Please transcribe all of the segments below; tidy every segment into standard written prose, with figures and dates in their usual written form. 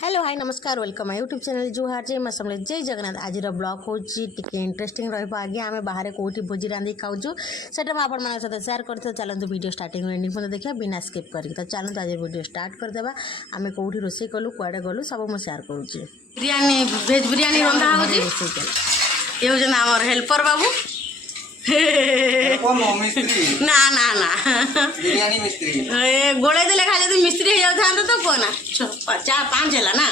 Hello hi नमस्कार welcome my YouTube channel जुहार जय मां समले जय जगन्नाथ। आज ब्लॉग हूँ टिके इंटरेस्टिंग रहा आगे आम बाहर कौटी भोजी रांधि खाऊँ सेटा आपण मान सहित सेयार करते। चलते वीडियो स्टार्टिंग एंडिंग पर्यंत देखा बिना स्किप करी। तो चलते आज वीडियो स्टार्ट करदेवा। आम कौटी रोसे कलु कुआडे गलु सब मुझे सेयार करुँचे। बिरयानी भेज बिरयानी रंधा हो आमर हेल्पर बाबू ना ना ना बिरयानी मिस्त्री गोड़े देले खाली तो मिस्त्री हो जाता तो कौन चार पाँच है ना।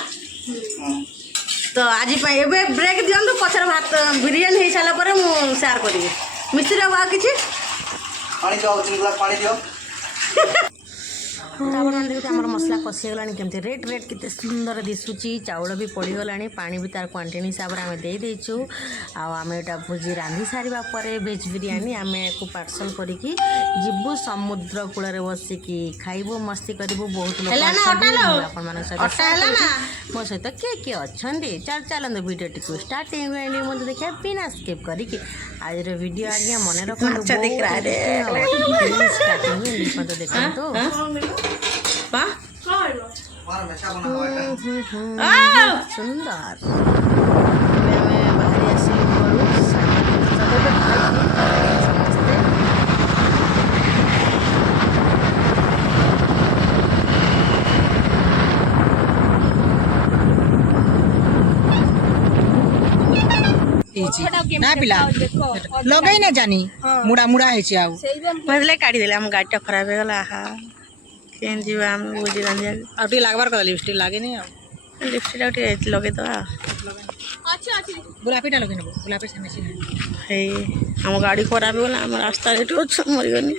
तो आज ब्रेक दिखाँ पचर भात बिरयानी हो सारा मुझे सेयार करी मिस्त्री आ कि पानी दियो देखते आम मसला कषिगला केमती रेट रेट केते सुंदर दिशुची चाउल भी पड़गला पानी भी तार क्वांटिटी हिसाब से आम देदेचु आम एटा भोजी रांधि सारा भेज बिरयानी आम को पार्सल करके जीवु समुद्र कूल बसिकी खाइबू मस्ती करूँ। बहुत लोग मो सहित किए किए अच्छा चलते वीडियो टी स्टार्टिंग मत देखा बिना स्किप करके आज वीडियो आज्ञा मन रखो देखो सुंदर बाहरी आस ना पिला लगे ना जानी मुड़ा मुड़ा है मतलब काढ़ी देले हम गाड़ी खराब हो गला। हाँ केन जीवा हम बुझी रांधिया आउटी लागबार कर लिपस्टिक लागे नहीं लिपस्टिक आउटी लगे तो गुलाबीटा लगे नबो गुलाबी से मशीन हे हम गाड़ी खराब हो गला हम रास्ता रे तो मरिगनी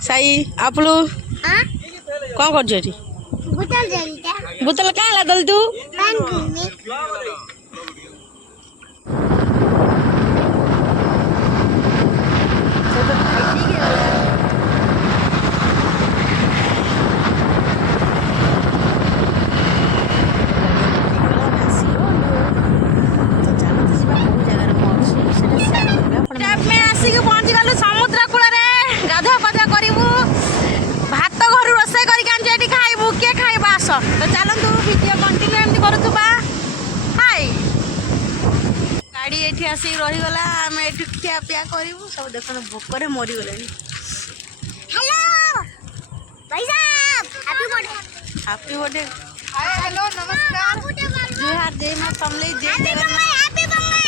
साई आप लोग कौन कर जेठी बोतल जलता बोतल का लागल तू पानी समुद्र कूल गाधुआ पाधुआ करूँ भात घर रोसे कर खाइबू किए खाइबा आस। तो चलतु वीडियो कंटिन्यू एमती करुवा हाय गाड़ी ये आसिक रहीगला आम ये खिया पिया करूँ सब देख भोकर मरीगले। हेलो भाई साहब हैप्पी बर्थडे हेलो नमस्कार जुहार जय मां समले जय जगन्नाथ। हैप्पी बर्थडे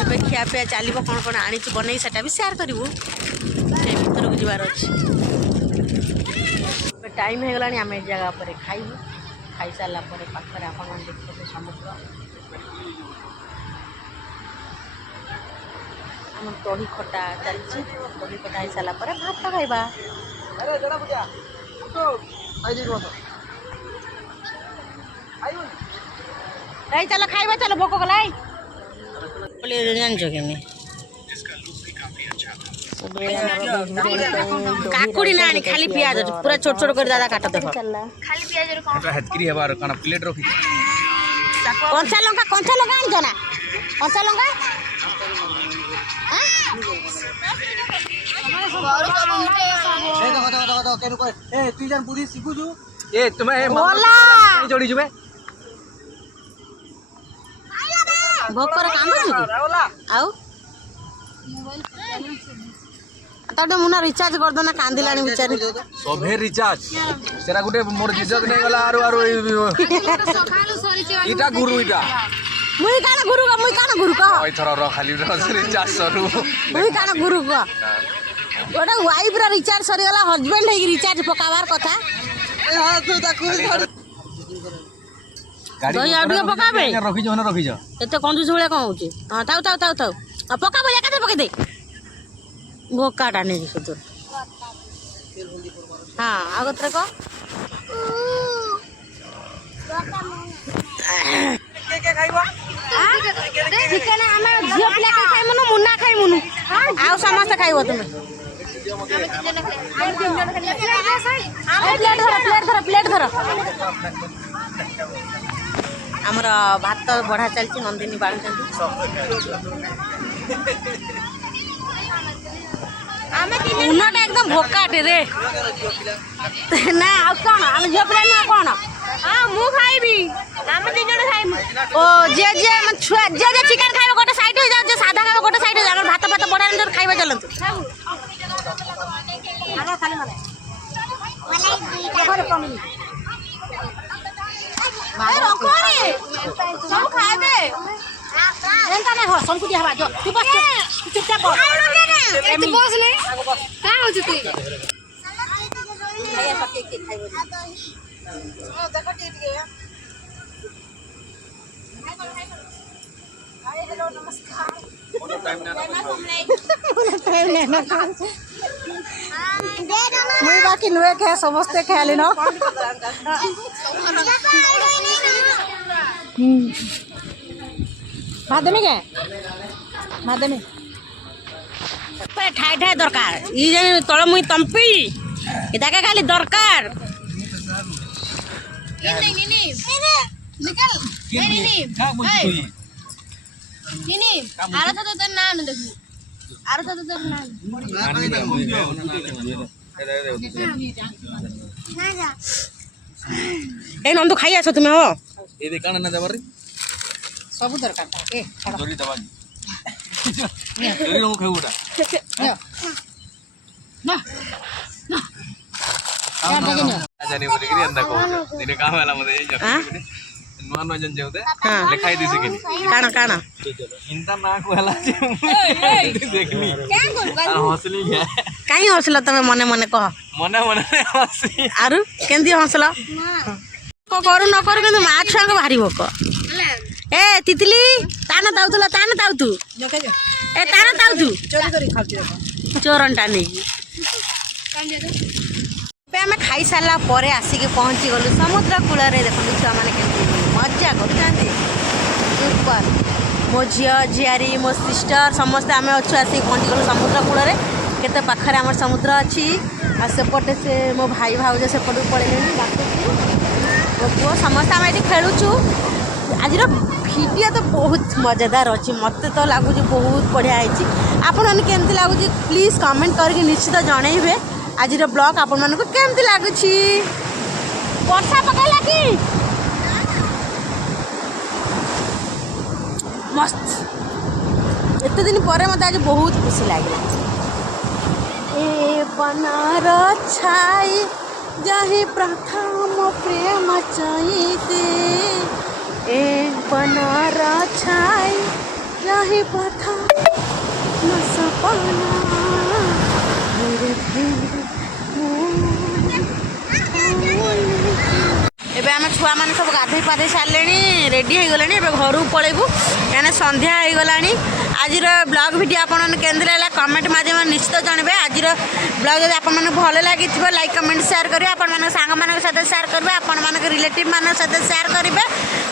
ଏବେ ଖିଆ ପିଆ ଚାଲିବ କ'ଣ କ'ଣ ଆଣିଛୁ ବନେଇ ସେଟା ବି ସେୟାର କରିବୁ ସେ ଭିତରକୁ ଯିବାର ଅଛି। ଏବେ ଟାଇମ୍ ହେଇଗଲାଣି ଆମେ ଏ ଜାଗା ଉପରେ ଖାଇବୁ ଖାଇସାରିଲା ପରେ ପାଖରେ ଆପଣମାନେ ଦେଖିବେ ସମୁଦ୍ର ଆମର ଦହି ଖଟା ଚାଲିଛି। ଦହି ଖଟା ହେଇସାରିଲା ପରେ ଭାତ ଖାଇବା। ଏଇ ଚାଲ ଖାଇବା ଚାଲ ଭୋକ କଲା ଜାଣିଛ କେମିତି काकुड़ी ना आनी खाली प्याज पूरा छोट छोट कर दादा काट देखो खाली पियाज रे कोन हेतकरी हेबार काना प्लेट रखी कंचा लंका आनछ ना कंचा लंका ए देखो केनु को ए तू जन पूरी सिखु छु ए तुम्हें ए बोला जोड़ी जुबे भोकर कांदो छु आउ तोटे मुना रिचार्ज कर दो ना कांदिलानी बिचारी सभे रिचार्ज सेरा गुटे मोर जिज्जत नै गला आरो इटा गुरु इटा मुई काना गुरु का ओइ थरा र खाली रिचार्ज सरू मुई काना गुरु का ओटा वाइफ रा रिचार्ज सरी गला हस्बैंड है रिचार्ज पकावार कथा हां तू ताकू दही आउटिया पकाबे रखी जो न रखी जा एते कंजूस भलिया कोन होची हां थाउ पका भलिया काते पके दे भोकाटा नहीं सुधर हाँ आगत को के खाइबा चिकन हमें झियो पिला के खाइ मनु मुन्ना खाइ मनु आउ समस्त खाइबो तुम प्लेट धर आमर भात बढ़ा चलती नंदिनी बाढ़ुंट ଉନଟା ଏକଦମ ଭୋକାଟେ ରେ ନା ଆଉ କ'ଣ ଆମେ ଝିଅ ପିଲା ନା କ'ଣ ମୁଁ ଖାଇବି ଆମେ 2 ଜଣ ଖାଇବୁ ଓ ଯିଏ ଛୁଆ ଯିଏ ଚିକେନ ଖାଇବ ଗୋଟେ ସାଇଡ୍ ହେଇଯାଉ ଯିଏ ସାଧା ଖାଇବ ଗୋଟେ ସାଇଡ୍ ହେଇଯାଉ ଆମର ଭାତ ବଢ଼ାନି ଧର ଖାଇବା ଚାଲନ୍ତୁ ସବୁ ଖାଇବେ ଏନ୍ତା ନାଇଁ ହଁ ସମ୍ପୁଟି ହେବା ତୁ ବସ ଚୁପଚାପ ବସ ତୁ ବସ ନେ କାଁ ହଉଛି ତୁ ମୁଇଁ ବାକି ନୁହେଁ ଖେ ସମସ୍ତେ ଖେଳି ନ ଭାତ ଦେମି କେ ଭାତ ଦେମି ଠାଏ ଠାଏ ଦରକାର ଇ ଯେ ତଳ ମୁଇଁ ତମ୍ପି ଏଟାକେ ଖାଲି ଦରକାର ଆର ତ ତୋର ନା ଦେଖୁ ଆର ତ ତୋର ନା এই নন্দু খাই আছো তুমি হো এই দে কানা না দেবারে ସବୁ ଦରକାର ଏ ଜରି ଦବା ଜରି ମୁଁ ଖାଇବୁଟା ଜାନି ବୋଲିକିରି ଏନ୍ତା କହୁଛ ଦିନେ କାମ ହେଲା ମତେ ଏଇ ନୂଆ ନୂଆ ଜନ ଯାଉତେ ଲେଖାଇ ଦିସି କିନି କାଣ କାଣ ଇନ୍ତା ନା କୁ ହେଲା ଯେ ଦେଖିନି ହସଲି गे କାହିଁ ହସିଲ ତମେ ମନେ ମନେ କହ ମନେ ମନେ ହସି ଆରୁ କେମିତି ହସିଲ କରୁ ନ କରୁ କିନ୍ତୁ ମା ଛୁଆଙ୍କୁ ଭାରି ଭୋକ ଏ ତିତିଲି ତାନ ତାଉଥିଲା ତାନ ତାଉତୁ ଏ ତାନ ତାଉତୁ ଚୋରି କରି ଖାଉଛି ଦେଖ ଚୋରଣ୍ଟା ନେଇକି ଏବେ ଆମେ ଖାଇସାରିଲା ପରେ ଆସିକି ପହଞ୍ଚି ଗଲୁ ସମୁଦ୍ର କୂଳରେ ଦେଖନ୍ତୁ ଛୁଆମାନେ କେମିତି ମଜା କରୁଛନ୍ତି ସୁପର ମୋ ଝିଅ ଝିଆରୀ ମୋ ସିଷ୍ଟର ସମସ୍ତେ ଆମେ ଅଛୁ ଆସିକି ପହଞ୍ଚିଗଲୁ ସମୁଦ୍ର କୂଳରେ କେତେ ପାଖରେ ଆମର ସମୁଦ୍ର ଅଛି ଆଉ ସେପଟେ ସେ ମୋ ଭାଇ ଭାଉଜ ସେପଟକୁ ପଳେଇଲେଣି ଡାକୁଛି ମୋ ପୁଅ ସମସ୍ତେ ଆମେ ଏଠି ଖେଳୁଛୁ ଆଜିର ଭିଡ଼ିଓ ତ ବହୁତ ମଜାଦାର ଅଛି ମୋତେ ତ ଲାଗୁଛି ବହୁତ ବଢ଼ିଆ ହେଇଛି ଆପଣମାନେ କେମିତି ଲାଗୁଛି ପ୍ଲିଜ୍ କମେଣ୍ଟ କରିକି ନିଶ୍ଚିତ ଜଣେଇବେ ଆଜିର ବ୍ଲଗ୍ ଆପଣମାନଙ୍କୁ କେମିତି ଲାଗୁଛି ବର୍ଷା ପକାଇଲା କି ମସ୍ତ ଏତେ ଦିନ ପରେ ମୋତେ ଆଜି ବହୁତ ଖୁସି ଲାଗିଲା ଏ ବନର ଛାଇ ଯାହି ପ୍ରଥମ ପ୍ରେମ ଚାହିତେ ए बनर छाई रही पथा न सपना एबे आम छुआ मैंने सब गाधे पाधे सारे रेडी हो गले घर पलैबू क्या संध्या हो गला आज ब्लॉग वीडियो आपन केन्द्र है कमेंट माध्यम निश्चित जनबे आज ब्लॉग जब आपन भल लगी लाइक कमेंट शेयर करेंगे आपण सांग मान सहित शेयर करेंगे आपण रिलेटिव मान सहित शेयर करेंगे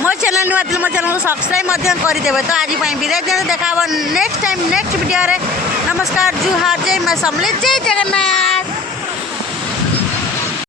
मो चैनल नुआ मो चैनल को सब्सक्राइब करदे तो आज विदाय दिखाई देखा नेक्स्ट टाइम नेक्स्ट वीडियो नमस्कार जुहार जय मां समलेत जय जगन्नाथ।